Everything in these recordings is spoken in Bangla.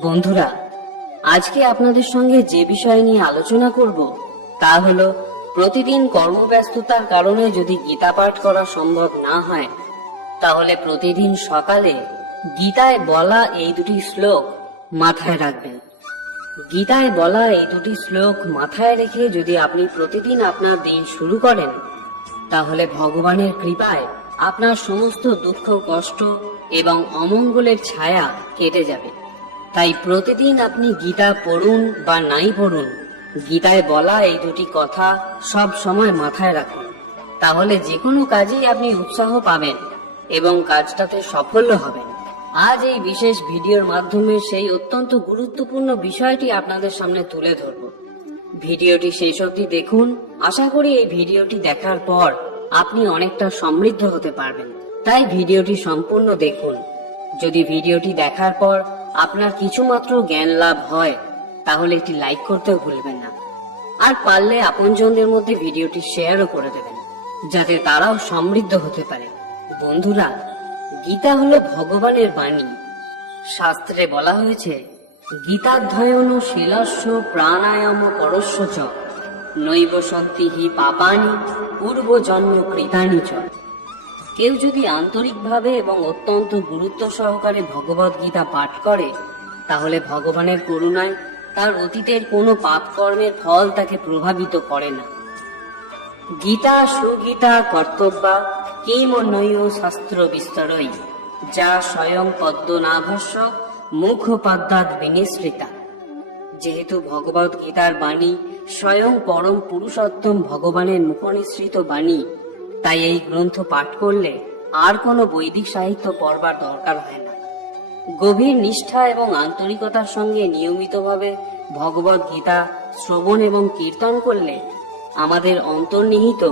বন্ধুরা, আজকে আপনাদের সঙ্গে যে বিষয় নিয়ে আলোচনা করব, তা হলো প্রতিদিন কর্মব্যস্ততার কারণে যদি গীতা পাঠ করা সম্ভব না হয়, তাহলে প্রতিদিন সকালে গীতায় বলা এই দুটি শ্লোক মাথায় রাখবেন। গীতায় বলা এই দুটি শ্লোক মাথায় রেখে যদি আপনি প্রতিদিন আপনার দিন শুরু করেন, তাহলে ভগবানের কৃপায় আপনার সমস্ত দুঃখ, কষ্ট এবং অমঙ্গলের ছায়া কেটে যাবে। তাই প্রতিদিন আপনি গীতা পড়ুন বা নাই পড়ুন, গীতায় বলা এই দুটি কথা সব সময় মাথায় রাখুন। তাহলে যে কোনো কাজেই আপনি উৎসাহ পাবেন এবং কাজটাতে সফল হবেন। আজ এই বিশেষ ভিডিওর মাধ্যমে সেই অত্যন্ত গুরুত্বপূর্ণ বিষয়টি আপনাদের সামনে তুলে ধরব। ভিডিওটি শেষ অবধি দেখুন। আশা করি এই ভিডিওটি দেখার পর আপনি অনেকটা সমৃদ্ধ হতে পারবেন। তাই ভিডিওটি সম্পূর্ণ দেখুন। যদি ভিডিওটি দেখার পর আপনার কিছুমাত্র জ্ঞান লাভ হয়, তাহলে একটি লাইক করতেও ভুলবেন না। আর পারলে আপনজনদের মধ্যে ভিডিওটি শেয়ারও করে দেবেন, যাতে তারাও সমৃদ্ধ হতে পারে। বন্ধুরা, গীতা হলো ভগবানের বাণী। শাস্ত্রে বলা হয়েছে, গীতাধ্যয়ন শিলাস্য প্রাণায়াম পরস্য চ, নৈব শক্তি হি পাপানি পূর্ব জন্ম কৃতানি চ। কেউ যদি আন্তরিকভাবে এবং অত্যন্ত গুরুত্ব সহকারে ভগবত গীতা পাঠ করে, তাহলে ভগবানের করুণায় তার অতীতের কোনো পাপ কর্মের ফল তাকে প্রভাবিত করে না। গীতা সুগীতা কর্তব্যা কিম নৈয় শাস্ত্র বিস্তরই, যা স্বয়ং পদ্মনাভস্য মুখপাদ্যাদ বিনিশ্রিতা যেহেতু ভগবত গীতার বাণী স্বয়ং পরম পুরুষোত্তম ভগবানের মুখনিসৃত বাণী তাই এই গ্রন্থ পাঠ করলে আর কোনো বৈদিক সাহিত্য পড়বার দরকার হয় না। গভীর নিষ্ঠা এবং আন্তরিকতার সঙ্গে নিয়মিতভাবে ভগবত গীতা, শ্রবণ এবং কীর্তন করলে আমাদের অন্তর্নিহিত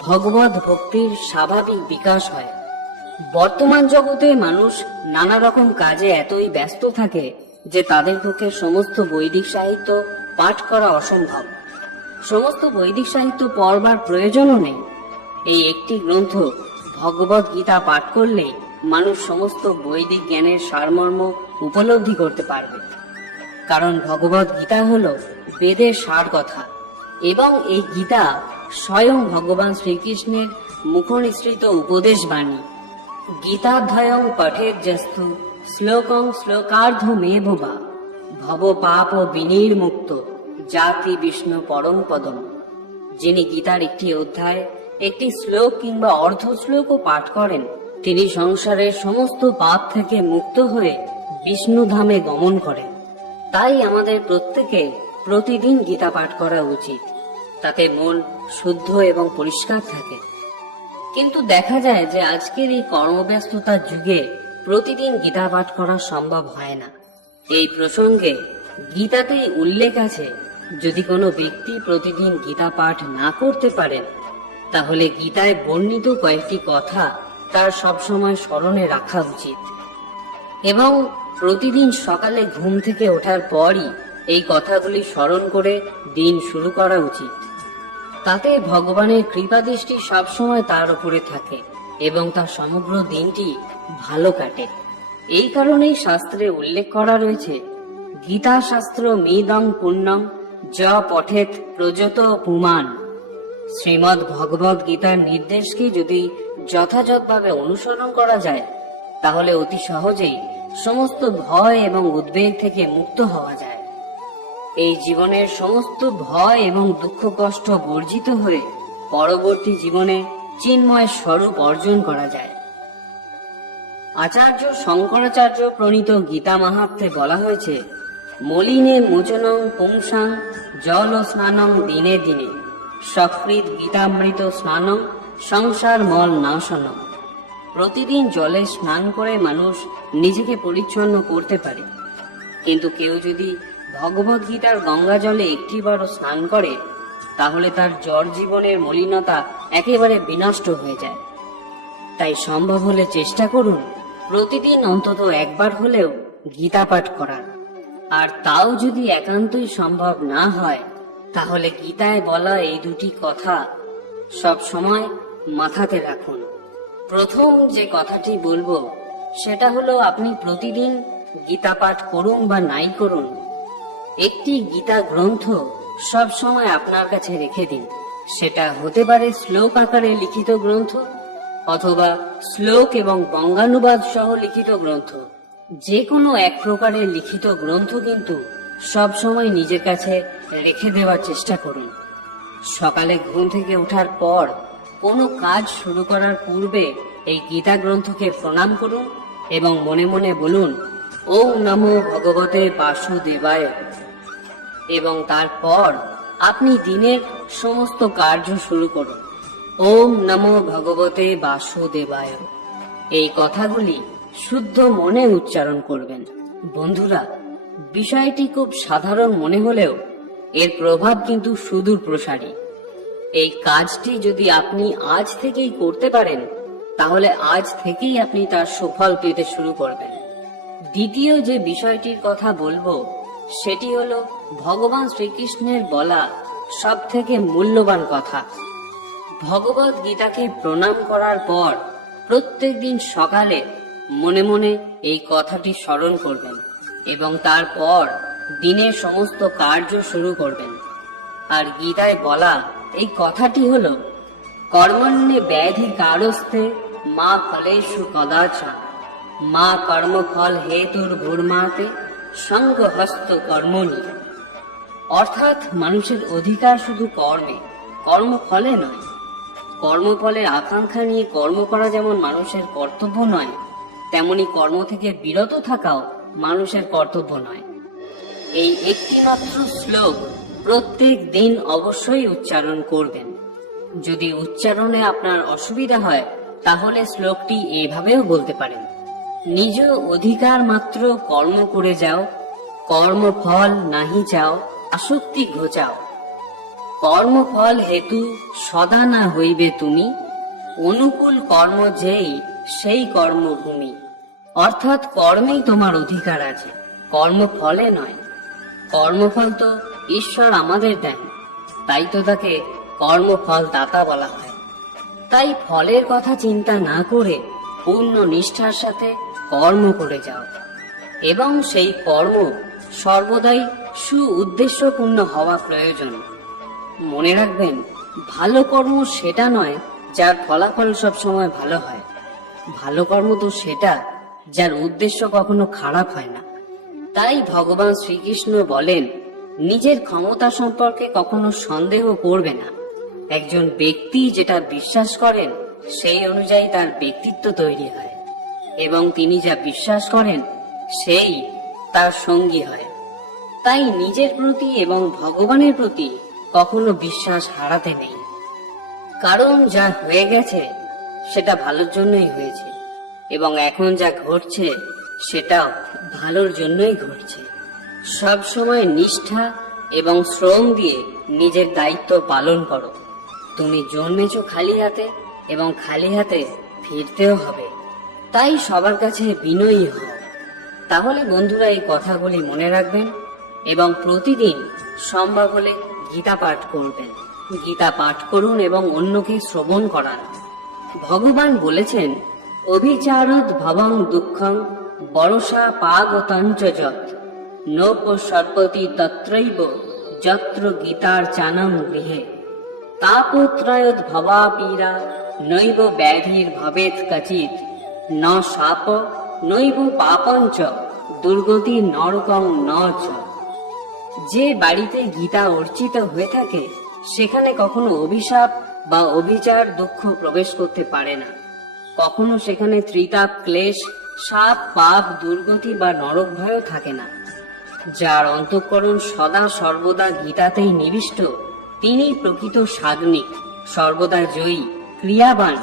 ভগবত ভক্তির স্বাভাবিক বিকাশ হয়। বর্তমান জগতে মানুষ নানা রকম কাজে এতই ব্যস্ত থাকে যে তাদের পক্ষে সমস্ত বৈদিক সাহিত্য পাঠ করা অসম্ভব। সমস্ত বৈদিক সাহিত্য পড়বার প্রয়োজনও নেই। এই একটি গ্রন্থ ভগবত গীতা পাঠ করলে মানুষ সমস্ত বৈদিক জ্ঞানের সারমর্ম উপলব্ধি করতে পারবে। কারণ ভগবত গীতা হলো বেদের সার কথা এবং এই গীতা স্বয়ং ভগবান শ্রীকৃষ্ণের মুখনিসৃত উপদেশ বাণী। গীতাধ্যায়ং পঠের জস্তু শ্লোকং শ্লোকার্ধ মে ভবা ভব পাপ বিনির্মুক্ত জাতি বিষ্ণু পরম পদম। যিনি গীতার একটি অধ্যায় একটি শ্লোক কিংবা অর্ধ শ্লোকও পাঠ করেন। তিনি সংসারের সমস্ত পাপ থেকে মুক্ত হয়ে বিষ্ণু ধামে গমন করেন। তাই আমাদের প্রত্যেকে প্রতিদিন গীতা পাঠ করা উচিত। তাতে মন শুদ্ধ এবং পরিষ্কার থাকে। কিন্তু দেখা যায় যে আজকের এই কর্মব্যস্ততার যুগে প্রতিদিন গীতা পাঠ করা সম্ভব হয় না। এই প্রসঙ্গে গীতাতেই উল্লেখ আছে, যদি কোনো ব্যক্তি প্রতিদিন গীতা পাঠ না করতে পারেন তাহলে গীতায় বর্ণিত কয়েকটি কথা তার সবসময় স্মরণে রাখা উচিত। এবং প্রতিদিন সকালে ঘুম থেকে ওঠার পরই এই কথাগুলি স্মরণ করে দিন শুরু করা উচিত। তাতে ভগবানের কৃপা দৃষ্টি সবসময় তার উপরে থাকে এবং তার সমগ্র দিনটি ভালো কাটে। এই কারণেই শাস্ত্রে উল্লেখ করা রয়েছে গীতা শাস্ত্র মিদং পুণ্যম য পঠেত প্রযত পুমান শ্রীমদ ভগবত গীতার নির্দেশকে যদি যথাযথভাবে অনুসরণ করা যায়, তাহলে অতি সহজেই সমস্ত ভয় এবং উদ্বেগ থেকে মুক্ত হওয়া যায়। এই জীবনের সমস্ত ভয় এবং দুঃখ কষ্ট বর্জিত হয়ে পরবর্তী জীবনে চিন্ময় স্বরূপ অর্জন করা যায়। আচার্য শঙ্করাচার্য প্রণীত গীতা মাহাত্মে বলা হয়েছে, মলিনে মোচনং পুংসাং জল ও স্নানং দিনে দিনে। সকৃত গীতামৃত স্নানং, সংসার মল নাশনম প্রতিদিন জলে স্নান করে মানুষ নিজেকে পরিচ্ছন্ন করতে পারে। কিন্তু কেউ যদি ভগবত গীতার গঙ্গা জলে একটিবারও স্নান করে, তাহলে তার জ্বর জীবনের মলিনতা একেবারে বিনষ্ট হয়ে যায়। তাই সম্ভব হলে চেষ্টা করুন, প্রতিদিন অন্তত একবার হলেও গীতা পাঠ করার। আর তাও যদি একান্তই সম্ভব না হয় তাহলে গীতায় বলা এই দুটি কথা? সব সময় মাথাতে রাখুন। প্রথম যে কথাটি বলব, সেটা হলো আপনি প্রতিদিন গীতা পাঠ করুন বা নাই করুন। একটি গীতা গ্রন্থ সব সময় আপনার কাছে রেখে দিন। সেটা হতে পারে শ্লোক আকারে লিখিত গ্রন্থ, অথবা শ্লোক এবং বঙ্গানুবাদ সহ লিখিত গ্রন্থ। যে কোনো এক প্রকারের লিখিত গ্রন্থ কিন্তু সব সময় নিজের কাছে রেখে দেওয়ার চেষ্টা করুন। সকালে ঘুম থেকে ওঠার পর কোনো কাজ শুরু করার পূর্বে এই গীতা গ্রন্থকে প্রণাম করুন এবং মনে মনে বলুন, ওম নমো ভগবতে বাসুদেবায়। এবং তারপর আপনি দিনের সমস্ত কার্য শুরু করুন, ওম নমো ভগবতে বাসুদেবায়। এই কথাগুলি শুদ্ধ মনে উচ্চারণ করবেন। বন্ধুরা বিষয়টি খুব সাধারণ মনে হলেও এর প্রভাব কিন্তু সুদূর প্রসারী। এই কাজটি যদি আপনি আজ থেকেই করতে পারেন, তাহলে আজ থেকেই আপনি তার সুফল পেতে শুরু করবেন। দ্বিতীয় যে বিষয়টির কথা বলব, সেটি হলো ভগবান শ্রীকৃষ্ণের বলা সব থেকে মূল্যবান কথা। ভগবত গীতাকে প্রণাম করার পর প্রত্যেকদিন সকালে মনে মনে এই কথাটি স্মরণ করবেন। এবং তারপর দিনের সমস্ত কার্য শুরু করবেন। আর গীতায় বলা এই কথাটি হলো কর্মণ্যে ব্যাধি কারস্তে মা ফলেষু কদাচা। মা কর্মফল হেতুর ভূর্মাতে সঙ্গ হস্ত কর্মণি। অর্থাৎ মানুষের অধিকার শুধু কর্মে, কর্মফলে নয়। কর্মফলের আকাঙ্ক্ষা নিয়ে কর্ম করা যেমন মানুষের কর্তব্য নয়, তেমনি কর্ম থেকে বিরত থাকাও মানুষের কর্তব্য নয়। এই একটিমাত্র শ্লোক প্রত্যেক দিন অবশ্যই উচ্চারণ করবেন। যদি উচ্চারণে আপনার অসুবিধা হয়, তাহলে শ্লোকটি এভাবেও বলতে পারেন। নিজ অধিকার মাত্র কর্ম করে যাও, কর্মফল নাহি চাও, আসক্তি ঘোচাও। কর্মফল হেতু সদা না হইবে তুমি, অনুকূল কর্ম যেই, সেই কর্মভূমি। অর্থাৎ কর্মেই তোমার অধিকার আছে। কর্মফলে নয়। কর্মফল তো ঈশ্বর আমাদের দেন। তাই তো তাকে কর্মফল দাতা বলা হয়। তাই ফলের কথা চিন্তা না করে পূর্ণ নিষ্ঠার সাথে কর্ম করে যাও। এবং সেই কর্ম সর্বদাই সু উদ্দেশ্যপূর্ণ হওয়া প্রয়োজন। মনে রাখবেন, ভালো কর্ম সেটা নয় যার ফলাফল সব সময় ভালো হয়। ভালো কর্ম তো সেটা যার উদ্দেশ্য কখনো খারাপ হয় না। তাই ভগবান শ্রীকৃষ্ণ বলেন, নিজের ক্ষমতা সম্পর্কে কখনো সন্দেহ করবে না। একজন ব্যক্তি যেটা বিশ্বাস করেন, সেই অনুযায়ী তার ব্যক্তিত্ব তৈরি হয়। এবং তিনি যা বিশ্বাস করেন, সেই তার সঙ্গী হয়। তাই নিজের প্রতি এবং ভগবানের প্রতি কখনো বিশ্বাস হারাতে নেই। কারণ যা হয়ে গেছে, সেটা ভালোর জন্যই হয়েছে। এবং এখন যা ঘটছে, সেটাও ভালোর জন্যই ঘটছে। সব সময় নিষ্ঠা এবং শ্রম দিয়ে নিজের দায়িত্ব পালন করো। তুমি জন্মেছ খালি হাতে এবং খালি হাতে ফিরতেও হবে। তাই সবার কাছে বিনয়ী হও। তাহলে বন্ধুরা এই কথাগুলি মনে রাখবেন এবং প্রতিদিন সম্ভব হলে গীতা পাঠ করবেন। গীতা পাঠ করুন এবং অন্যকে শ্রবণ করান। ভগবান বলেছেন অভিচারদ ভবং দুঃখং বরসা পাগতঞ্চ যত নৌপ সর্পতি তত্রৈব যত্র গীতার চানম গৃহে। তাপত্রয়দ ভবা পীড়া নৈব ব্যাধির ভবেত কচিত ন শাপ নৈব পাপঞ্চ দুর্গতি নরকং ন যে বাড়িতে গীতা অর্চিত হয়ে থাকে, সেখানে কখনো অভিশাপ বা অভিচার দুঃখ প্রবেশ করতে পারে না। কখনো সেখানে ত্রিতাপ, ক্লেশ, সাপ পাপ দুর্গতি বা নরক ভয়ও থাকে না। যার অন্তঃকরণ সদা সর্বদা গীতাতেই নিবিষ্ট তিনি প্রকৃত সাগ্নিক সর্বদা জয়ী, ক্রিয়াবান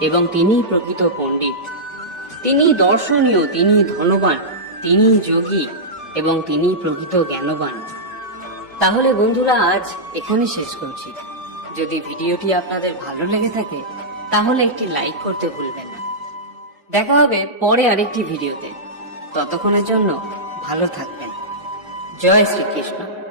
এবং তিনি প্রকৃত পণ্ডিত। তিনি দর্শনীয় তিনি ধনবান তিনি যোগী এবং তিনি প্রকৃত জ্ঞানবান। তাহলে বন্ধুরা, আজ এখানে শেষ করছি। যদি ভিডিওটি আপনাদের ভালো লেগে থাকে তাহলে একটি লাইক করতে ভুলবেন না। দেখা হবে পরে আরেকটি ভিডিওতে। ততক্ষণের জন্য ভালো থাকবেন। জয় শ্রীকৃষ্ণ।